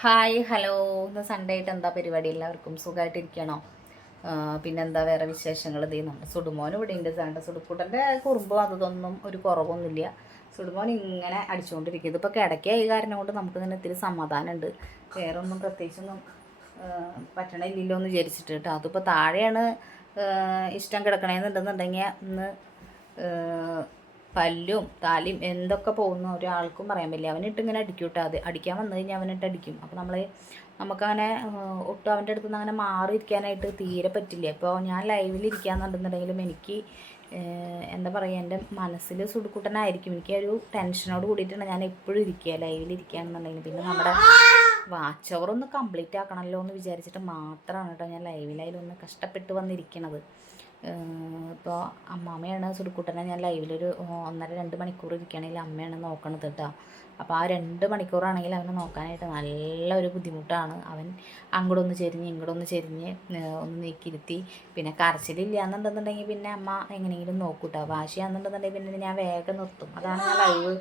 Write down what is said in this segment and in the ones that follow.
Hi hello. ഇന്ന് Sunday ആയിട്ട് എന്താ പരിപാടി? എല്ലാവർക്കും സുഖമായിട്ടിരിക്കണോ പിന്നെന്താ വേറെ വിശേഷങ്ങൾ? ചെയ്യുന്നുണ്ട് സുടുമോൻ ഇവിടെ ഉണ്ട്. സാണ്ട സുടുക്കൂട്ടന്റെ കുറുമ്പോ അതൊന്നും ഒരു കുറവൊന്നുമില്ല. സുടുമോൻ ഇങ്ങനെ അടിച്ചുകൊണ്ടിരിക്കും ഇതിപ്പോൾ കിടക്കായി കാരണം കൊണ്ട് നമുക്ക് തന്നെ ഇത്തിരി സമാധാനമുണ്ട്. വേറെ ഒന്നും പ്രത്യേകിച്ചൊന്നും പറ്റണില്ലല്ലോ എന്ന് വിചാരിച്ചിട്ട് കേട്ടോ. അതിപ്പോൾ താഴെയാണ് ഇഷ്ടം കിടക്കണേന്നുണ്ടെന്നുണ്ടെങ്കിൽ ഇന്ന് ആ, പല്ലും താലിയും എന്തൊക്കെ പോകുന്ന ഒരാൾക്കും പറയാൻ പറ്റില്ല. അവനിട്ട് ഇങ്ങനെ അടിക്കും കേട്ടോ. അത് അടിക്കാൻ വന്നു കഴിഞ്ഞാൽ അവനിട്ട് അടിക്കും. അപ്പോൾ നമ്മൾ നമുക്കങ്ങനെ ഒട്ടും അവന്റെ അടുത്ത് നിന്ന് അങ്ങനെ മാറിയിരിക്കാനായിട്ട് തീരെ പറ്റില്ല. ഇപ്പോൾ ഞാൻ ലൈവിലിരിക്കാന്നുണ്ടെന്നുണ്ടെങ്കിലും എനിക്ക് എന്താ പറയുക എന്റെ മനസ്സിൽ സുടുക്കുട്ടനായിരിക്കും എനിക്ക് ഒരു ടെൻഷനോട് കൂടിയിട്ടാണ് ഞാൻ എപ്പോഴും ഇരിക്കുക ലൈവിൽ ഇരിക്കുകയാണെന്നുണ്ടെങ്കിൽ. പിന്നെ നമ്മുടെ വാച്ച് അവർ ഒന്ന് കംപ്ലീറ്റ് ആക്കണമല്ലോ എന്ന് വിചാരിച്ചിട്ട് മാത്രമാണ് കേട്ടോ ഞാൻ ലൈവിലായാലും ഒന്ന് കഷ്ടപ്പെട്ട് വന്നിരിക്കണത്. ഇപ്പോൾ അമ്മാമ്മയാണ് സുരുക്കൂട്ടനെ ഞാൻ ലൈവിലൊരു ഒന്നര രണ്ട് മണിക്കൂർ ഇരിക്കുകയാണെങ്കിൽ അമ്മയാണ് നോക്കണത് കേട്ടോ. അപ്പോൾ ആ രണ്ട് മണിക്കൂറാണെങ്കിൽ അവനെ നോക്കാനായിട്ട് നല്ല ഒരു ബുദ്ധിമുട്ടാണ്. അവൻ അങ്ങോട്ടൊന്ന് ചെരിഞ്ഞ് ഇങ്ങോട്ടൊന്ന് ചെരിഞ്ഞ് ഒന്ന് നീക്കിയിരുത്തി. പിന്നെ കരച്ചിലില്ല എന്നുണ്ടെന്നുണ്ടെങ്കിൽ പിന്നെ അമ്മ എങ്ങനെയെങ്കിലും നോക്കൂട്ടോ. വാശിയാണെന്നുണ്ടെന്നുണ്ടെങ്കിൽ പിന്നെ ഞാൻ വേഗം നിർത്തും. അതാണ് ഞാൻ ലൈവ്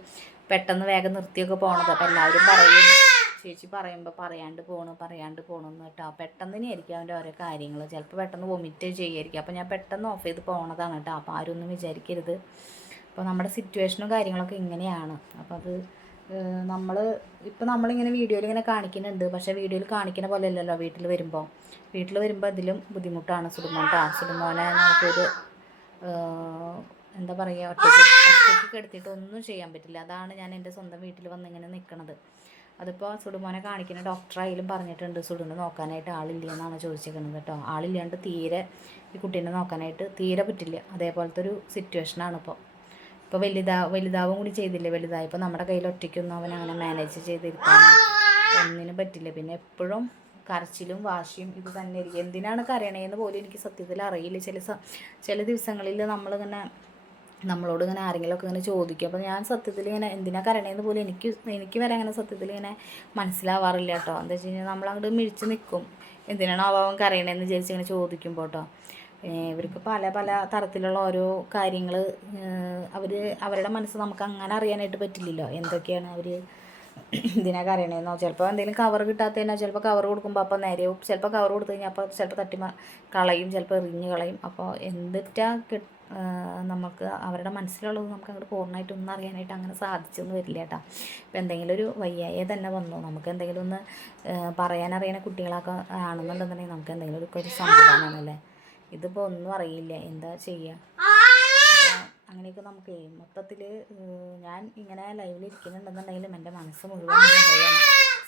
പെട്ടെന്ന് വേഗം നിർത്തിയൊക്കെ പോണത്. അപ്പോൾ എല്ലാവരും പറയും ചേച്ചി പറയുമ്പോൾ പറയാണ്ട് പോണു പറയാണ്ട് പോണെന്ന് കേട്ടോ. പെട്ടെന്ന് തന്നെയായിരിക്കും അവന്റെ ഓരോ കാര്യങ്ങൾ. ചിലപ്പോൾ പെട്ടെന്ന് വൊമിറ്റ് ചെയ്യുമായിരിക്കും അപ്പോൾ ഞാൻ പെട്ടെന്ന് ഓഫ് ചെയ്ത് പോണതാണ് കേട്ടോ. അപ്പോൾ ആരൊന്നും വിചാരിക്കരുത്. അപ്പോൾ നമ്മുടെ സിറ്റുവേഷനും കാര്യങ്ങളൊക്കെ ഇങ്ങനെയാണ്. അപ്പോൾ അത് നമ്മൾ ഇപ്പോൾ നമ്മളിങ്ങനെ വീഡിയോയിൽ ഇങ്ങനെ കാണിക്കുന്നുണ്ട്. പക്ഷേ വീഡിയോയിൽ കാണിക്കുന്ന പോലെ അല്ലല്ലോ വീട്ടിൽ വരുമ്പോൾ വീട്ടിൽ വരുമ്പോൾ അതിലും ബുദ്ധിമുട്ടാണ്. സുഡുമോൻ കേട്ടോ സുഡുമോനെ നമുക്കൊരു എന്താ പറയുക ഒറ്റയ്ക്ക് ഒറ്റയ്ക്ക് കെടുത്തിട്ട് ഒന്നും ചെയ്യാൻ പറ്റില്ല. അതാണ് ഞാൻ എന്റെ സ്വന്തം വീട്ടിൽ വന്ന് ഇങ്ങനെ നിൽക്കണത് അതിപ്പോൾ സുടുമോനെ കാണിക്കുന്ന ഡോക്ടറായാലും പറഞ്ഞിട്ടുണ്ട് സുടുനെ നോക്കാനായിട്ട് ആളില്ലെന്നാണ് ചോദിച്ചേക്കുന്നത് കേട്ടോ. ആളില്ലാണ്ട് തീരെ ഈ കുട്ടീനെ നോക്കാനായിട്ട് തീരെ പറ്റില്ല. അതേപോലത്തെ ഒരു സിറ്റുവേഷനാണ് ഇപ്പോൾ ഇപ്പോൾ വലുതാ വലുതാവും കൂടി ചെയ്തില്ല വലുതായി. വലുതായപ്പോൾ നമ്മുടെ കയ്യിൽ ഒറ്റയ്ക്കൊന്നും അവൻ അങ്ങനെ മാനേജ് ചെയ്തിരിക്കാൻ ഒന്നിനും പറ്റില്ല. പിന്നെ എപ്പോഴും കരച്ചിലും വാശിയും ഇത് തന്നെ ആയിരിക്കും എന്തിനാണ് കരയണേന്ന് പോലും എനിക്ക് സത്യത്തിൽ അറിയില്ല. ചില ചില ദിവസങ്ങളിൽ നമ്മളിങ്ങനെ നമ്മളോട് ഇങ്ങനെ ആരെങ്കിലുമൊക്കെ ഇങ്ങനെ ചോദിക്കും. അപ്പോൾ ഞാൻ സത്യത്തിൽ ഇങ്ങനെ എന്തിനാ കരണേന്ന് പോലും എനിക്ക് എനിക്ക് വരെ അങ്ങനെ സത്യത്തിൽ ഇങ്ങനെ മനസ്സിലാവാറില്ല കേട്ടോ. എന്താ വെച്ച് കഴിഞ്ഞാൽ നമ്മളങ്ങോട്ട് മിഴിച്ച് നിൽക്കും എന്തിനാണോ അഭാവം കരയണേന്ന് വിചാരിച്ച് ഇങ്ങനെ ചോദിക്കുമ്പോൾ കേട്ടോ. ഇവർക്ക് പല പല തരത്തിലുള്ള ഓരോ കാര്യങ്ങൾ അവർ അവരുടെ മനസ്സ് നമുക്ക് അങ്ങനെ അറിയാനായിട്ട് പറ്റില്ലല്ലോ. എന്തൊക്കെയാണ് അവർ ഇതിനാ കരയണേന്നോ? ചിലപ്പോൾ എന്തെങ്കിലും കവർ കിട്ടാത്തതിനോ ചിലപ്പോൾ കവർ കൊടുക്കുമ്പോൾ അപ്പം നേരെ ചിലപ്പോൾ കവർ കൊടുത്തു കഴിഞ്ഞാൽ അപ്പോൾ ചിലപ്പോൾ തട്ടി കളയും ചിലപ്പോൾ എറിഞ്ഞ് കളയും. അപ്പോൾ എന്തിട്ടാ നമുക്ക് അവരുടെ മനസ്സിലുള്ളത് നമുക്ക് അങ്ങോട്ട് പൂർണമായിട്ടൊന്നും അറിയാനായിട്ട് അങ്ങനെ സാധിച്ചൊന്നും വരില്ല കേട്ടോ ഇപ്പം എന്തെങ്കിലും ഒരു വയ്യായ തന്നെ വന്നു. നമുക്ക് എന്തെങ്കിലും ഒന്ന് പറയാനറിയുന്ന കുട്ടികളൊക്കെ ആണെന്നുണ്ടെന്നുണ്ടെങ്കിൽ നമുക്ക് എന്തെങ്കിലും ഒരു സമാധാനമാണല്ലേ ഇതിപ്പോൾ ഒന്നും അറിയില്ല. എന്താ ചെയ്യുക അങ്ങനെയൊക്കെ നമുക്ക് മൊത്തത്തിൽ ഞാൻ ഇങ്ങനെ ലൈവിൽ ഇരിക്കുന്നുണ്ടെന്നുണ്ടെങ്കിലും എന്റെ മനസ്സ് മുഴുവൻ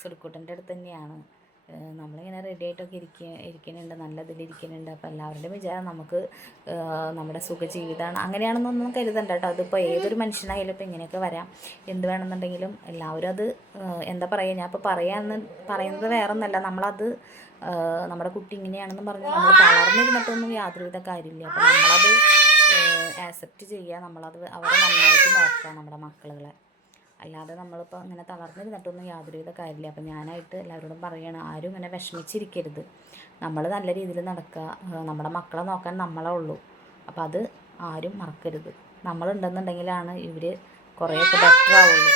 സുരുക്കൂട്ടന്റെ അടുത്ത് തന്നെയാണ്. നമ്മളിങ്ങനെ റെഡി ആയിട്ടൊക്കെ ഇരിക്കുക ഇരിക്കുന്നുണ്ട് നല്ല ഇതിലിരിക്കുന്നുണ്ട് അപ്പോൾ എല്ലാവരുടെയും വിചാരം നമുക്ക് നമ്മുടെ സുഖജീവിതമാണ് അങ്ങനെയാണെന്നൊന്നും കരുതണ്ട കേട്ടോ. അതിപ്പോൾ ഏതൊരു മനുഷ്യനായാലും ഇപ്പോൾ ഇങ്ങനെയൊക്കെ വരാം. എന്ത് വേണമെന്നുണ്ടെങ്കിലും എല്ലാവരും അത് എന്താ പറയുക ഞാൻ ഇപ്പോൾ പറയാന്ന് പറയുന്നത് വേറെ ഒന്നല്ല നമ്മളത് നമ്മുടെ കുട്ടി ഇങ്ങനെയാണെന്ന് പറഞ്ഞ് നമ്മൾ തളർന്നിരുന്നിട്ടൊന്നും യാതൊരുവിധ കാര്യമില്ല. അപ്പോൾ നമ്മളത് ആക്സെപ്റ്റ് ചെയ്യുക നമ്മളത് അവരെ നന്നായിട്ട് നോക്കുക നമ്മുടെ മക്കളുകളെ അല്ലാതെ നമ്മളിപ്പോൾ ഇങ്ങനെ തളർന്നിരുന്നിട്ടൊന്നും യാതൊരുവിധ കാര്യമില്ല. അപ്പോൾ ഞാനായിട്ട് എല്ലാവരോടും പറയണം ആരും ഇങ്ങനെ വിഷമിച്ചിരിക്കരുത്. നമ്മൾ നല്ല രീതിയിൽ നടക്കുക നമ്മുടെ മക്കളെ നോക്കാൻ നമ്മളെ ഉള്ളൂ. അപ്പോൾ അത് ആരും മറക്കരുത്. നമ്മളുണ്ടെന്നുണ്ടെങ്കിലാണ് ഇവർ കുറേയൊക്കെ ബെറ്റർ ആവുള്ളൂ.